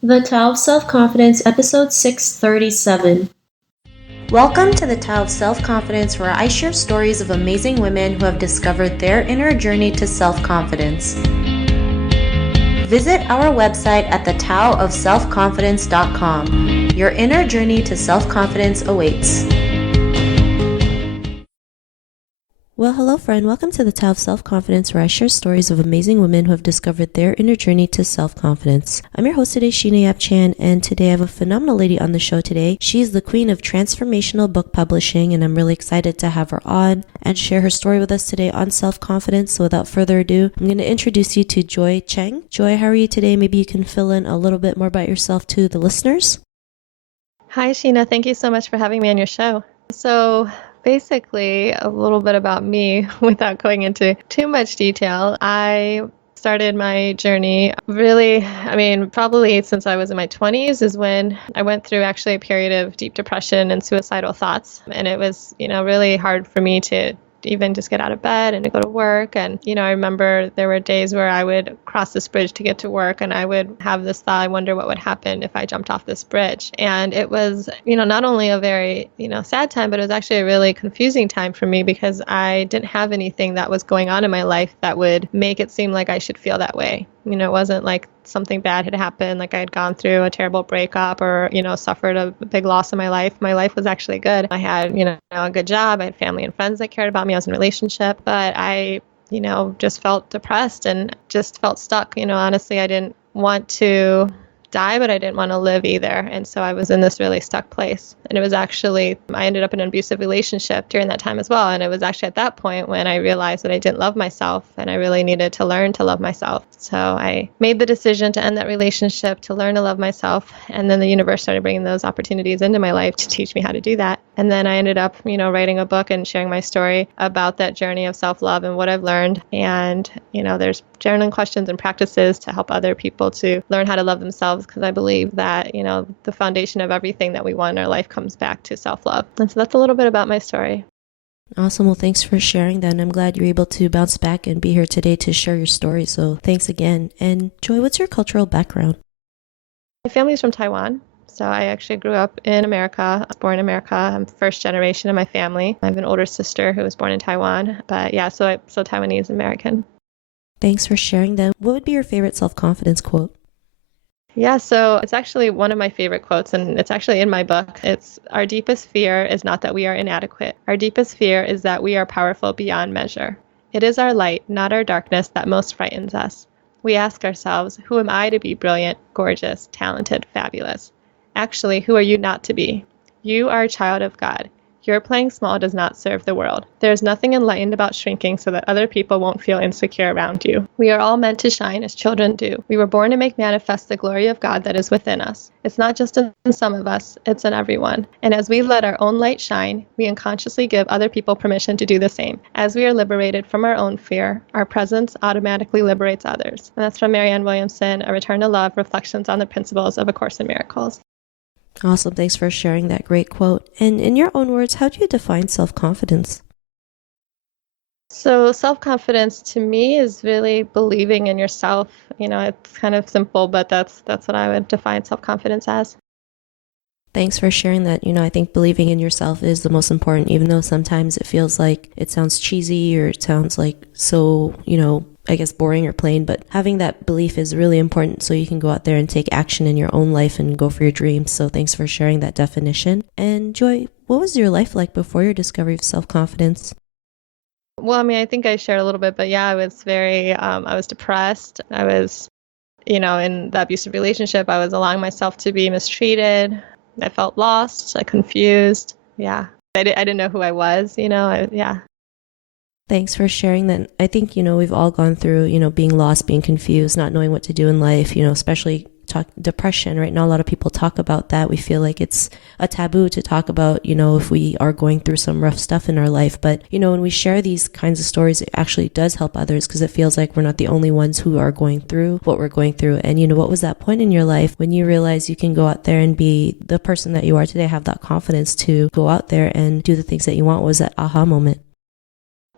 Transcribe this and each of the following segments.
The Tao of Self-Confidence, episode 637. Welcome to the Tao of Self-Confidence, where I share stories of amazing women who have discovered their inner journey to self-confidence. Visit our website at thetaoofselfconfidence.com. Your inner journey to self-confidence awaits. Well, hello friend. Welcome to the Tao of Self-Confidence, where I share stories of amazing women who have discovered their inner journey to self-confidence. I'm your host today, Joie Cheng, and today I have a phenomenal lady on the show today. She is the queen of transformational book publishing, and I'm really excited to have her on and share her story with us today on self-confidence. So without further ado, I'm going to introduce you to Joie Cheng. Joy, how are you today? Maybe you can fill in a little bit more about yourself to the listeners. Hi, Sheena. Thank you so much for having me on your show. So basically, a little bit about me without going into too much detail. I started my journey probably since I was in my 20s is when I went through actually a period of deep depression and suicidal thoughts. And it was, really hard for me to even just get out of bed and to go to work. And, I remember there were days where I would cross this bridge to get to work and I would have this thought, I wonder what would happen if I jumped off this bridge. And it was, not only a very, sad time, but it was actually a really confusing time for me because I didn't have anything that was going on in my life that would make it seem like I should feel that way. It wasn't like something bad had happened, like I had gone through a terrible breakup or, suffered a big loss in my life. My life was actually good. I had, a good job. I had family and friends that cared about me. I was in a relationship, but I, just felt depressed and just felt stuck. Honestly, I didn't want to die, but I didn't want to live either. And so I was in this really stuck place. And it was actually, I ended up in an abusive relationship during that time as well. And it was actually at that point when I realized that I didn't love myself and I really needed to learn to love myself. So I made the decision to end that relationship, to learn to love myself. And then the universe started bringing those opportunities into my life to teach me how to do that. And then I ended up, writing a book and sharing my story about that journey of self-love and what I've learned. And, there's journaling questions and practices to help other people to learn how to love themselves, because I believe that, the foundation of everything that we want in our life comes back to self-love. And so that's a little bit about my story. Awesome. Well, thanks for sharing that. And I'm glad you're able to bounce back and be here today to share your story. So thanks again. And Joy, what's your cultural background? My family's from Taiwan. So I actually grew up in America. I was born in America. I'm first generation in my family. I have an older sister who was born in Taiwan. But yeah, so Taiwanese American. Thanks for sharing that. What would be your favorite self-confidence quote? Yeah, so it's actually one of my favorite quotes, and it's actually in my book. It's, our deepest fear is not that we are inadequate. Our deepest fear is that we are powerful beyond measure. It is our light, not our darkness, that most frightens us. We ask ourselves, who am I to be brilliant, gorgeous, talented, fabulous? Actually, who are you not to be? You are a child of God. Your playing small does not serve the world. There is nothing enlightened about shrinking so that other people won't feel insecure around you. We are all meant to shine as children do. We were born to make manifest the glory of God that is within us. It's not just in some of us, it's in everyone. And as we let our own light shine, we unconsciously give other people permission to do the same. As we are liberated from our own fear, our presence automatically liberates others. And that's from Marianne Williamson, A Return to Love, Reflections on the Principles of A Course in Miracles. Awesome. Thanks for sharing that great quote. And in your own words, how do you define self-confidence? So self-confidence to me is really believing in yourself. It's kind of simple, but that's what I would define self-confidence as. Thanks for sharing that. I think believing in yourself is the most important, even though sometimes it feels like it sounds cheesy or it sounds like so, I guess boring or plain, but having that belief is really important so you can go out there and take action in your own life and go for your dreams. So thanks for sharing that definition. And Joy, what was your life like before your discovery of self-confidence? Well, I think I shared a little bit, but yeah, I was I was depressed. I was, in the abusive relationship, I was allowing myself to be mistreated. I felt lost, confused. Yeah. I didn't know who I was, yeah. Thanks for sharing that. I think, we've all gone through, being lost, being confused, not knowing what to do in life, especially depression. Right now, a lot of people talk about that. We feel like it's a taboo to talk about, if we are going through some rough stuff in our life. But, when we share these kinds of stories, it actually does help others because it feels like we're not the only ones who are going through what we're going through. And, what was that point in your life when you realized you can go out there and be the person that you are today, have that confidence to go out there and do the things that you want? What was that aha moment?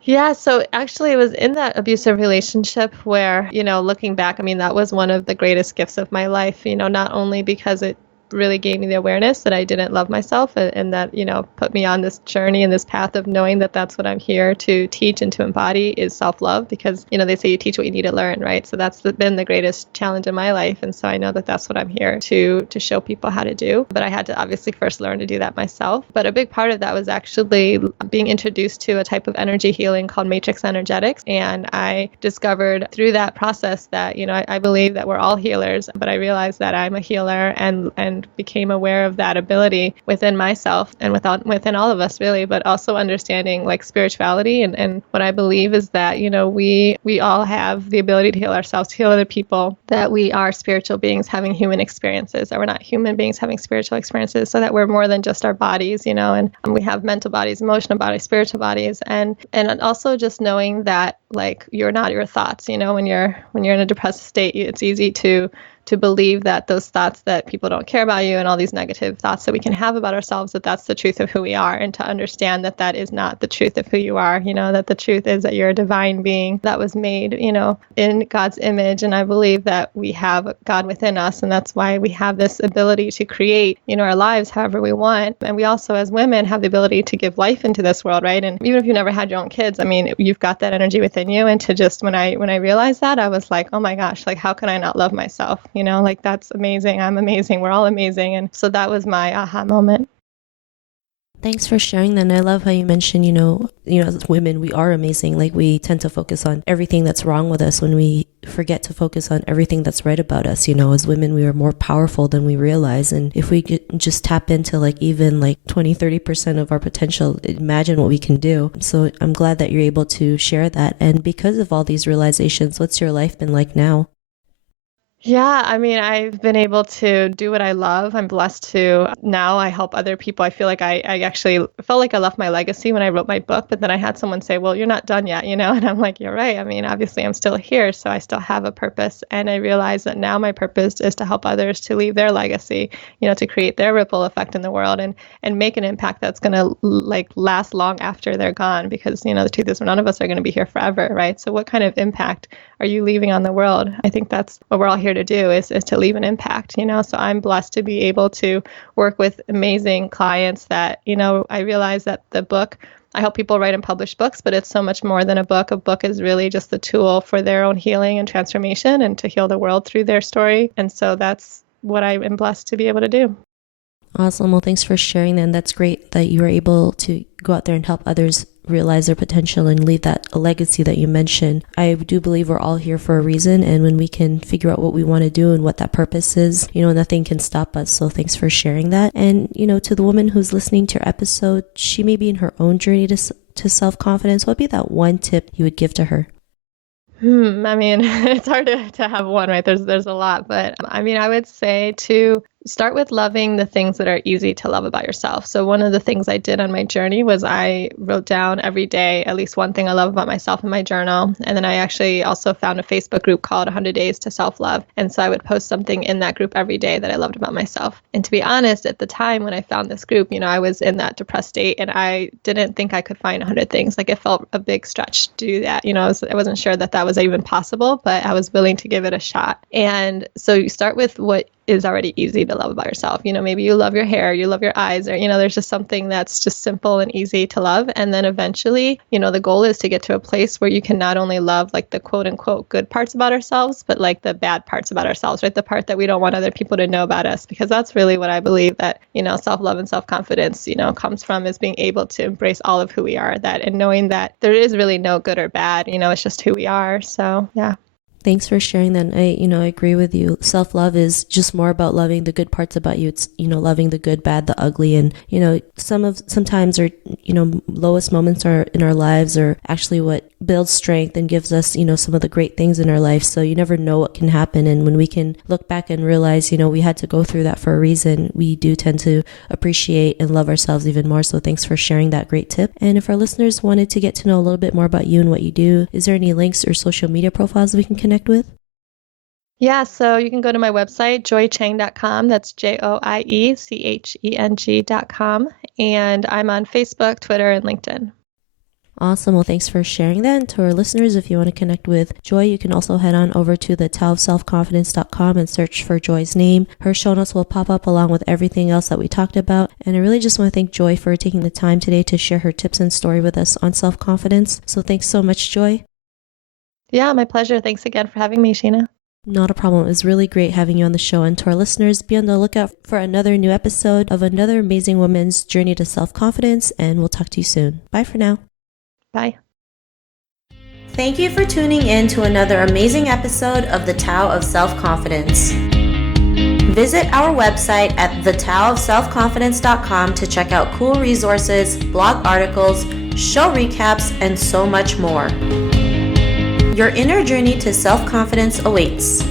Yeah, so actually, it was in that abusive relationship where, looking back, I mean, that was one of the greatest gifts of my life, not only because it really gave me the awareness that I didn't love myself and that, put me on this journey and this path of knowing that that's what I'm here to teach and to embody is self-love because, they say you teach what you need to learn, right? So that's been the greatest challenge in my life. And so I know that that's what I'm here to show people how to do. But I had to obviously first learn to do that myself. But a big part of that was actually being introduced to a type of energy healing called matrix energetics. And I discovered through that process that, I believe that we're all healers, but I realized that I'm a healer and became aware of that ability within myself and within all of us really, but also understanding like spirituality and what I believe is that, we all have the ability to heal ourselves, to heal other people, that we are spiritual beings having human experiences, that we're not human beings having spiritual experiences, so that we're more than just our bodies, and we have mental bodies, emotional bodies, spiritual bodies, and also just knowing that like you're not your thoughts, when you're in a depressive state, it's easy to believe that those thoughts that people don't care about you and all these negative thoughts that we can have about ourselves, that that's the truth of who we are, and to understand that that is not the truth of who you are, that the truth is that you're a divine being that was made, in God's image. And I believe that we have God within us, and that's why we have this ability to create, our lives however we want. And we also, as women, have the ability to give life into this world, right? And even if you never had your own kids, I mean, you've got that energy within you. And to just, when I realized that, I was like, oh my gosh, like, how can I not love myself? Like that's amazing. I'm amazing. We're all amazing. And so that was my aha moment. Thanks for sharing that. And I love how you mentioned, as women, we are amazing. Like we tend to focus on everything that's wrong with us when we forget to focus on everything that's right about us. As women, we are more powerful than we realize. And if we just tap into like even like 20-30% of our potential, imagine what we can do. So I'm glad that you're able to share that. And because of all these realizations, what's your life been like now? Yeah, I mean, I've been able to do what I love. I'm blessed to now I help other people. I feel like I actually felt like I left my legacy when I wrote my book, but then I had someone say, well, you're not done yet, And I'm like, you're right. I mean, obviously I'm still here, so I still have a purpose. And I realize that now my purpose is to help others to leave their legacy, to create their ripple effect in the world and make an impact that's going to like last long after they're gone. Because, the truth is none of us are going to be here forever, right? So what kind of impact are you leaving on the world? I think that's what we're all here to do is to leave an impact, So I'm blessed to be able to work with amazing clients that, I realize that the book, I help people write and publish books, but it's so much more than a book. A book is really just the tool for their own healing and transformation and to heal the world through their story. And so that's what I am blessed to be able to do. Awesome. Well, thanks for sharing that. And that's great that you were able to go out there and help others realize their potential and leave that a legacy that you mentioned. I do believe we're all here for a reason. And when we can figure out what we want to do and what that purpose is, nothing can stop us. So thanks for sharing that. And, to the woman who's listening to your episode, she may be in her own journey to self-confidence. What would be that one tip you would give to her? I mean, it's hard to have one, right? There's a lot, but I mean, I would say to start with loving the things that are easy to love about yourself. So one of the things I did on my journey was I wrote down every day at least one thing I love about myself in my journal. And then I actually also found a Facebook group called 100 Days to Self-Love. And so I would post something in that group every day that I loved about myself. And to be honest, at the time when I found this group, I was in that depressed state and I didn't think I could find 100 things. Like it felt a big stretch to do that. I wasn't sure that was even possible, but I was willing to give it a shot. And so you start with what is already easy to love about yourself. Maybe you love your hair, you love your eyes, or, there's just something that's just simple and easy to love. And then eventually, the goal is to get to a place where you can not only love like the quote unquote good parts about ourselves, but like the bad parts about ourselves, right? The part that we don't want other people to know about us, because that's really what I believe that, self-love and self-confidence, comes from, is being able to embrace all of who we are, and knowing that there is really no good or bad, it's just who we are. So, yeah. Thanks for sharing that. I agree with you. Self-love is just more about loving the good parts about you. It's, loving the good, bad, the ugly. And, sometimes our, lowest moments in our lives are actually what builds strength and gives us, some of the great things in our life. So you never know what can happen. And when we can look back and realize, we had to go through that for a reason, we do tend to appreciate and love ourselves even more. So thanks for sharing that great tip. And if our listeners wanted to get to know a little bit more about you and what you do, is there any links or social media profiles we can connect with? Yeah, so you can go to my website, joiecheng.com. That's joiecheng.com. And I'm on Facebook, Twitter, and LinkedIn. Awesome. Well, thanks for sharing that. And to our listeners, if you want to connect with Joy, you can also head on over to the taoofselfconfidence.com and search for Joy's name. Her show notes will pop up along with everything else that we talked about. And I really just want to thank Joy for taking the time today to share her tips and story with us on self-confidence. So thanks so much, Joy. Yeah, my pleasure. Thanks again for having me, Sheena. Not a problem. It was really great having you on the show. And to our listeners, be on the lookout for another new episode of another amazing woman's journey to self-confidence. And we'll talk to you soon. Bye for now. Bye. Thank you for tuning in to another amazing episode of The Tao of Self-Confidence. Visit our website at thetaoofselfconfidence.com to check out cool resources, blog articles, show recaps, and so much more. Your inner journey to self-confidence awaits.